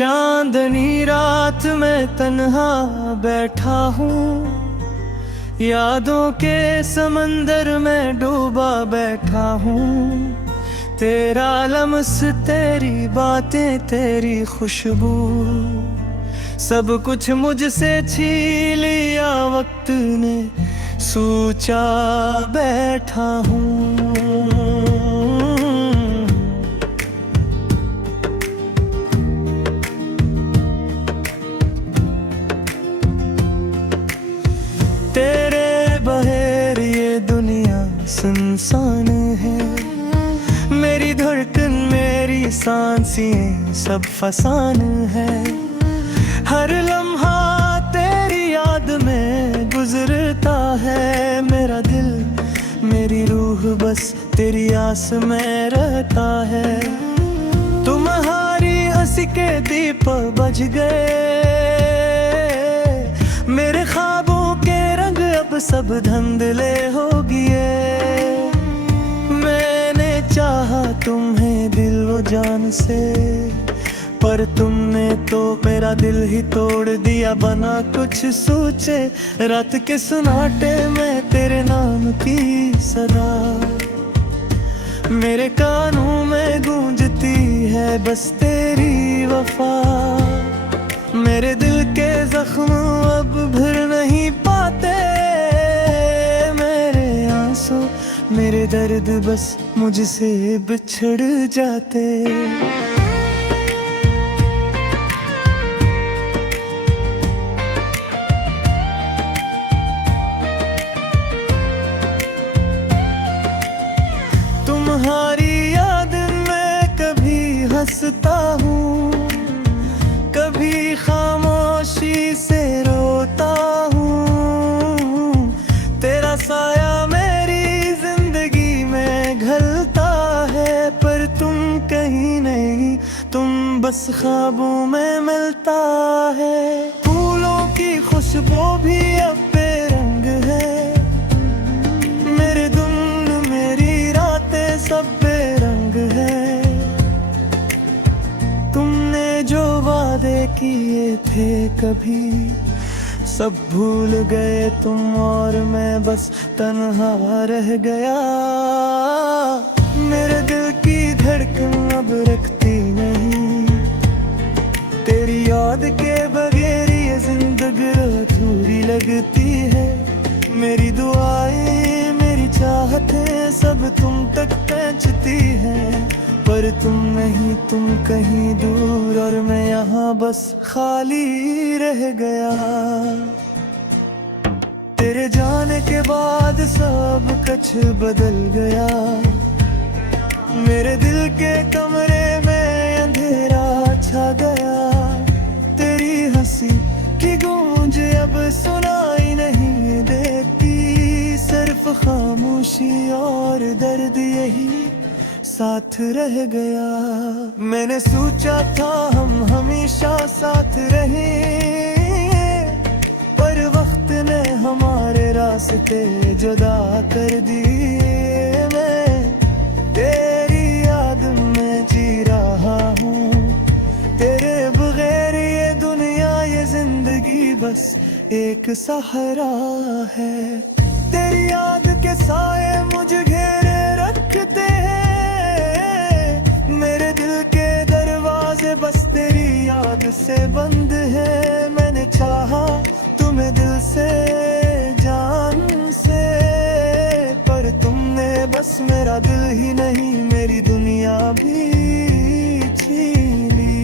चांदनी रात में तन्हा बैठा हूँ, यादों के समंदर में डूबा बैठा हूँ। तेरा लम्स, तेरी बातें, तेरी खुशबू, सब कुछ मुझसे छीन लिया वक्त ने, सोचा बैठा हूँ। तेरे बगैर ये दुनिया सुनसान है, मेरी धड़कन, मेरी सांसें सब फसान है। हर लम्हा तेरी याद में गुजरता है, मेरा दिल, मेरी रूह बस तेरी आस में रहता है। तुम्हारी हंसी के दीप बुझ गए, मेरे ख्वाबों के रंग अब सब धुंधले हो गए। मैंने चाहा तुम्हें दिल व जान से, पर तुमने तो मेरा दिल ही तोड़ दिया बना कुछ सोचे। रात के सन्नाटे में तेरे नाम की सदा मेरे कानों में गूंजती है, बस तेरी वफा। मेरे दिल के जख्म अब भर नहीं पाते, मेरे आंसू, मेरे दर्द बस मुझसे बिछड़ जाते। तुम्हारी याद में कभी हंसता हूँ, कभी खामोशी से रोता हूँ। तेरा साया मेरी जिंदगी में घलता है, पर तुम कहीं नहीं, तुम बस ख्वाबों में मिलता है। फूलों की खुशबू भी अब बेरंग है, मेरे धुन, मेरी रातें सब बेरंग है। तुमने जो वादे किए थे कभी सब भूल गए तुम, और मैं बस तन्हा रह गया। मेरे दिल की धड़कन अब रखती नहीं, तेरी याद के बगैर ये जिंदगी अधूरी लगती है। मेरी दुआएं, मेरी चाहतें सब तुम तक पहुंचती हैं, पर तुम नहीं, तुम कहीं दूर, और मैं यहाँ बस खाली रह गया। तेरे जाने के बाद सब कुछ बदल गया, मेरे दिल के कमरे में अंधेरा छा गया। तेरी हंसी की गूंज अब सुनाई नहीं देती, सिर्फ खामोशी और दर्द यही साथ रह गया। मैंने सोचा था हम हमेशा साथ रहें, पर वक्त ने हमारे रास्ते जुदा कर दिए। मैं तेरी याद में जी रहा हूँ, तेरे बगैर ये दुनिया, ये जिंदगी बस एक सहारा है। तेरी याद के साए मुझे घेरे रखते हैं, मेरे दिल के दरवाजे बस तेरी याद से बंद है। मैंने चाहा तुम्हें दिल से, जान से, पर तुमने बस मेरा दिल ही नहीं, मेरी दुनिया भी छीन ली।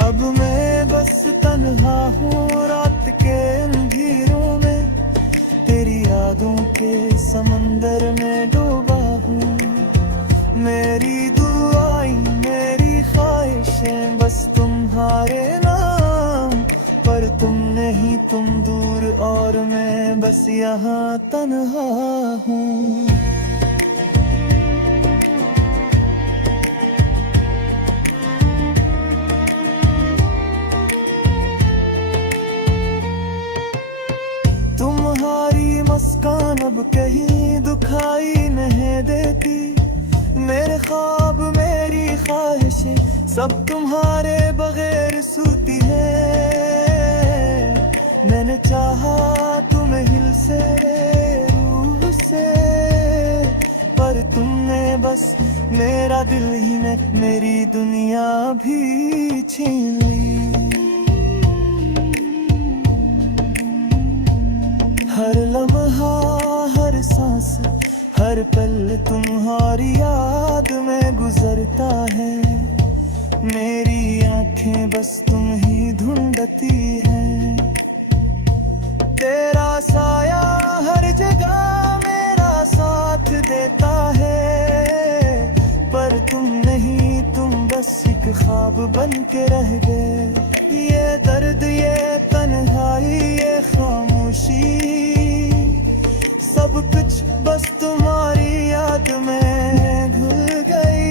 अब मैं बस तन्हा हूँ रात के अंधेरों में, तेरी यादों के समंदर में डूबा हूँ। मेरी दुआएं, मेरी ख्वाहिशें बस तुम्हारे नाम, पर तुम नहीं, तुम दूर, और मैं बस यहाँ तन्हा हूँ। तुम्हारी मुस्कान अब कहीं दुखाई नहीं देती, मेरे ख्वाब, मेरी ख्वाहिशें सब तुम्हारे बगैर सूती है। मैंने चाहा तुम्हें हिल से रूह से, पर तुमने बस मेरा दिल ही ने मेरी दुनिया भी छीन ली। हर लम्हा हर सांस हर पल तुम्हारी याद में गुजरता है। मेरी आंखें बस तुम ही ढूंढती हैं। तेरा साया हर जगह मेरा साथ देता है, पर तुम नहीं, तुम बस एक ख्वाब बन के रह गए। ये दर्द ये तन्हाई ये खामोशी, सब कुछ बस तुम्हारी याद में घुल गई।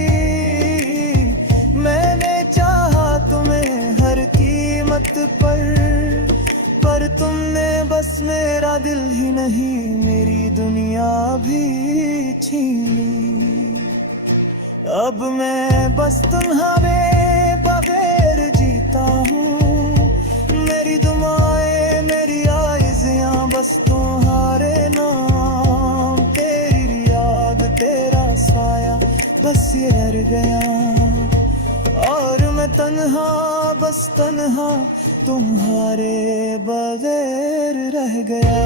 मैंने चाहा तुम्हें हर कीमत पर तुमने बस मेरा दिल ही नहीं मेरी दुनिया भी छीन ली। अब मैं बस तुम्हारे बगैर जीता हूँ। मेरी दुआएं मेरी आरज़ुआं बस तुम्हारे नाम। तेरी याद तेरा साया बस ये रह गया, और मैं तन्हा बस तन्हा तुम्हारे बगैर रह गया।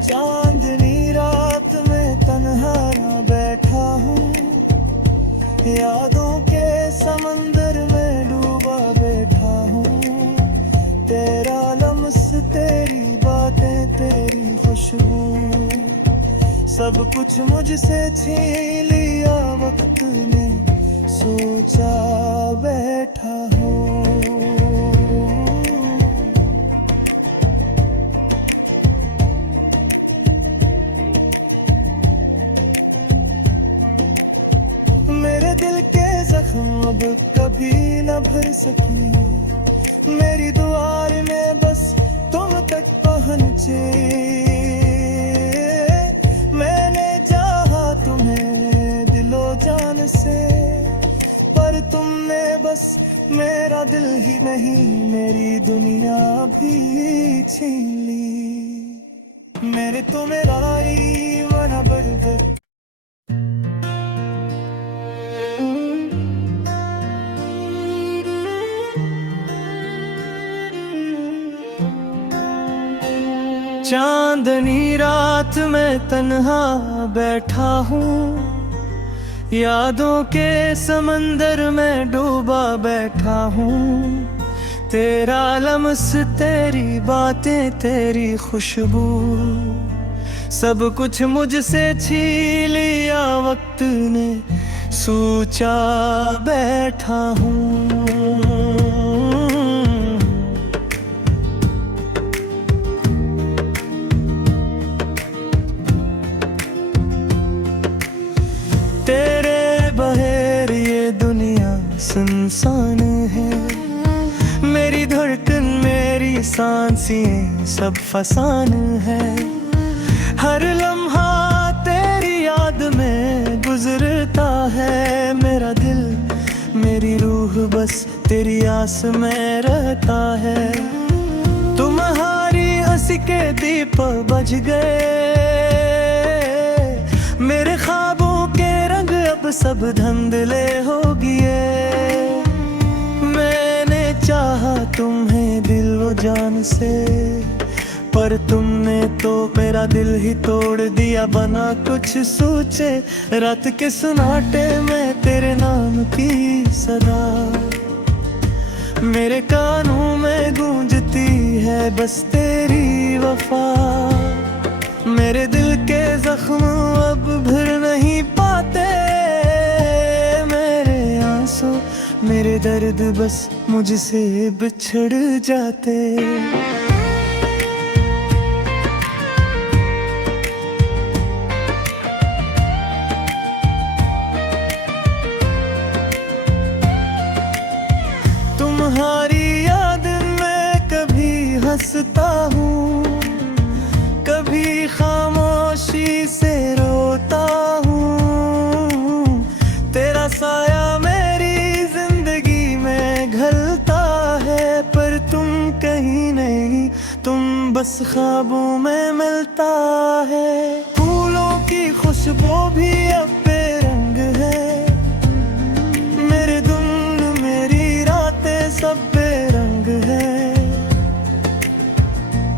चांदनी रात में तन्हा बैठा हूँ, यादों के समंदर में डूबा बैठा हूँ। तेरा लम्स तेरी बातें तेरी खुशबू, सब कुछ मुझसे छीन लिया वक्त ने, सोचा बैठा हूँ। मेरे दिल के जख्म अब कभी न भर सकी। मेरी दुआर में बस तुम तक पहुँचे। मैंने चाहा तुम्हें दिलो जान से, पर तुमने बस मेरा दिल ही नहीं मेरी दुनिया भी छीन ली। मेरे तो मेरा ईमान बरबर चांदनी रात में तन्हा बैठा हूँ, यादों के समंदर में डूबा बैठा हूँ। तेरा लम्स तेरी बातें तेरी खुशबू, सब कुछ मुझसे छीन लिया वक्त ने, सोचा बैठा हूँ। तेरे बगैर ये दुनिया सुनसान है। मेरी धड़कन मेरी सांसें सब फसान है। हर लम्हा तेरी याद में गुजरता है। मेरा दिल मेरी रूह बस तेरी आस में रहता है। तुम्हारी हंसी के दीप बज गए, मेरे ख्वाबों के रंग अब सब धुंधले हो गए। मैंने चाहा तुम्हें दिल व जान से, पर तुमने तो मेरा दिल ही तोड़ दिया। बना कुछ सोचे रात के सन्नाटे में तेरे नाम की सदा, मेरे कानों में गूंजती है बस तेरी वफा। मेरे दिल के जख्म अब भर नहीं पाते, मेरे आंसू मेरे दर्द बस मुझसे बिछड़ जाते। तुम्हारी याद में कभी हंसता हूँ, बस ख्वाबों में मिलता है। फूलों की खुशबू भी अब बेरंग है, मेरे दिन मेरी रातें सब बेरंग है।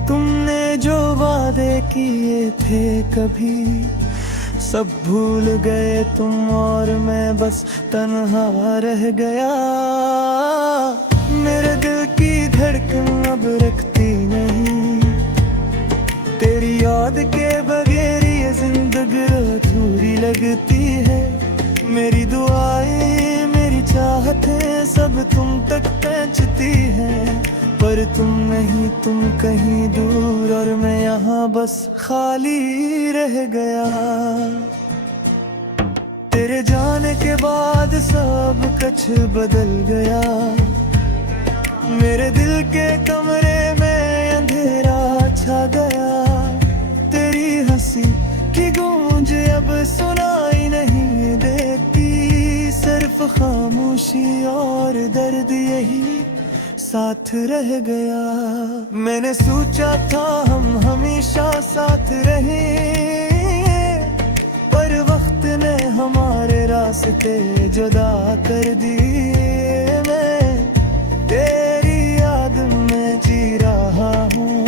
तुमने जो वादे किए थे कभी सब भूल गए तुम, और मैं बस तन्हा रह गया। मेरे दिल की धड़कन अब रखती नहीं, तेरी याद के बगैर ये जिंदगी अधूरी लगती है। मेरी दुआएं मेरी चाहतें सब तुम तक पहुंचती हैं, पर तुम नहीं, तुम कहीं दूर और मैं यहाँ बस खाली रह गया। तेरे जाने के बाद सब कुछ बदल गया, मेरे दिल के कमरे में अंधेरा छा गया। तेरी हंसी की गूंज अब सुनाई नहीं देती, सिर्फ खामोशी और दर्द यही साथ रह गया। मैंने सोचा था हम हमेशा साथ रहें, पर वक्त ने हमारे रास्ते जुदा कर दिए। मैं तेरी याद में जी रहा हूँ,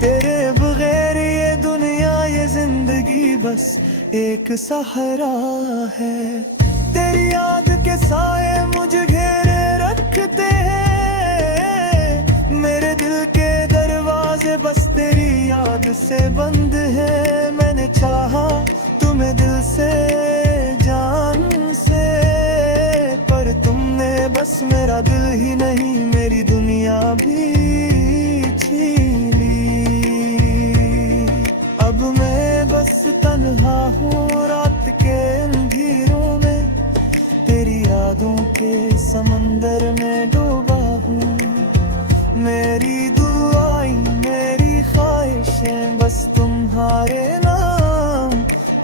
तेरे बगैर ये दुनिया ये जिंदगी बस एक सहारा है। तेरी याद के साए मुझे घेरे रखते हैं, मेरे दिल के दरवाजे बस तेरी याद से बंद है। मैंने चाहा तुम्हें दिल से जान से, पर तुमने बस मेरा दिल ही नहीं मेरी दुनिया भी छीन ली। अब मैं बस तन्हा हूँ रात के अंधेरों में, तेरी यादों के समंदर में डूबा हूँ। मेरी दुआएं मेरी ख्वाहिशें बस तुम्हारे नाम,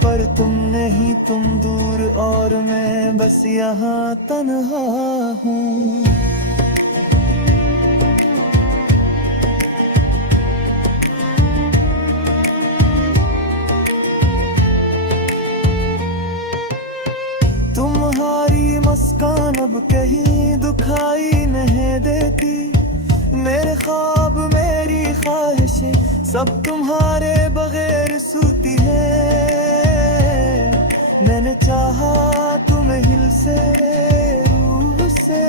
पर तुम नहीं, तुम दूर और मैं बस यहाँ तन्हा हूँ। तुम्हारी मुस्कान अब कहीं दुखाई नहीं देती, मेरे ख्वाब मेरी ख्वाहिशें सब तुम्हारे बगैर सूती है। मैंने चाहा तुम्हें हिल से रूह से,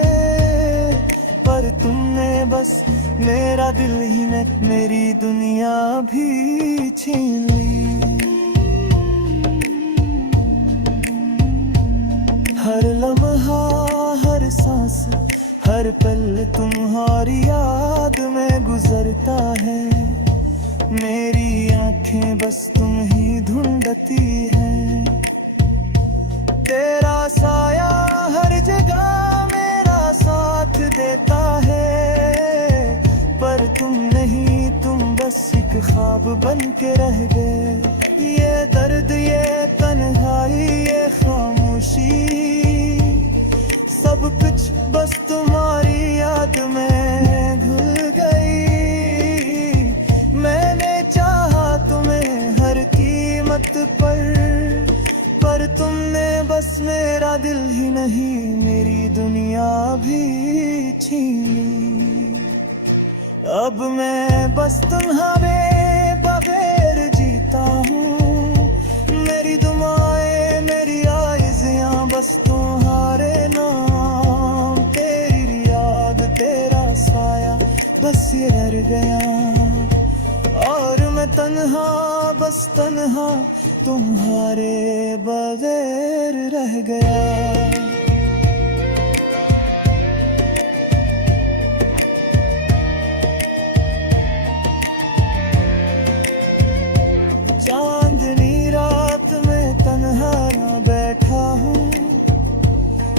पर तुमने बस मेरा दिल ही नहीं मेरी दुनिया भी छीन ली। हर लम्हा हर सांस हर पल तुम्हारी याद में गुजरता है, मेरी आंखें बस तुम ही ढूंढती हैं। तेरा साया हर जगह मेरा साथ देता है, पर तुम नहीं, तुम बस एक ख्वाब बन के रह गए। ये दर्द ये तन्हाई ये खामोशी सब कुछ बस तुम्हारी याद में घुल गई। मैंने चाहा तुम्हें हर कीमत पर तुमने बस मेरा दिल ही नहीं मेरी दुनिया भी छीन ली। अब मैं बस तुम्हारे बगैर जीता हूँ, मेरी दुआएं मेरी आरज़ुआं बस तुम्हारे नाम। तेरी याद तेरा साया बस ये रह गया, और मैं तन्हा बस तन्हा तुम्हारे बगैर रह गया। चांदनी रात में तन्हा बैठा हूँ,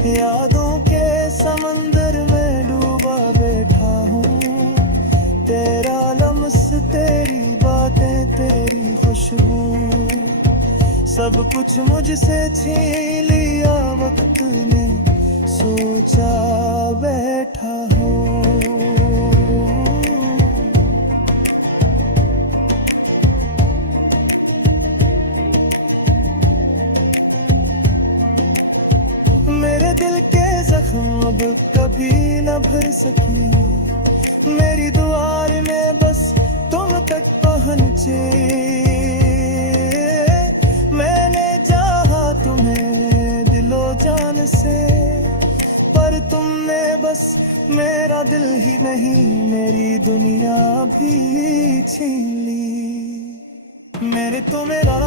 यादों के समंदर में डूबा बैठा हूँ। तेरा लम्स तेरी बातें तेरी खुशबू सब कुछ मुझसे छीन लिया वक्त ने, सोचा बैठा हूँ। कभी न भर सकी। मेरी दुआर में बस तुम तक पहुँचे। मैंने चाहा तुम्हें दिलो जान से, पर तुमने बस मेरा दिल ही नहीं मेरी दुनिया भी छीन ली। मेरे तो मेरा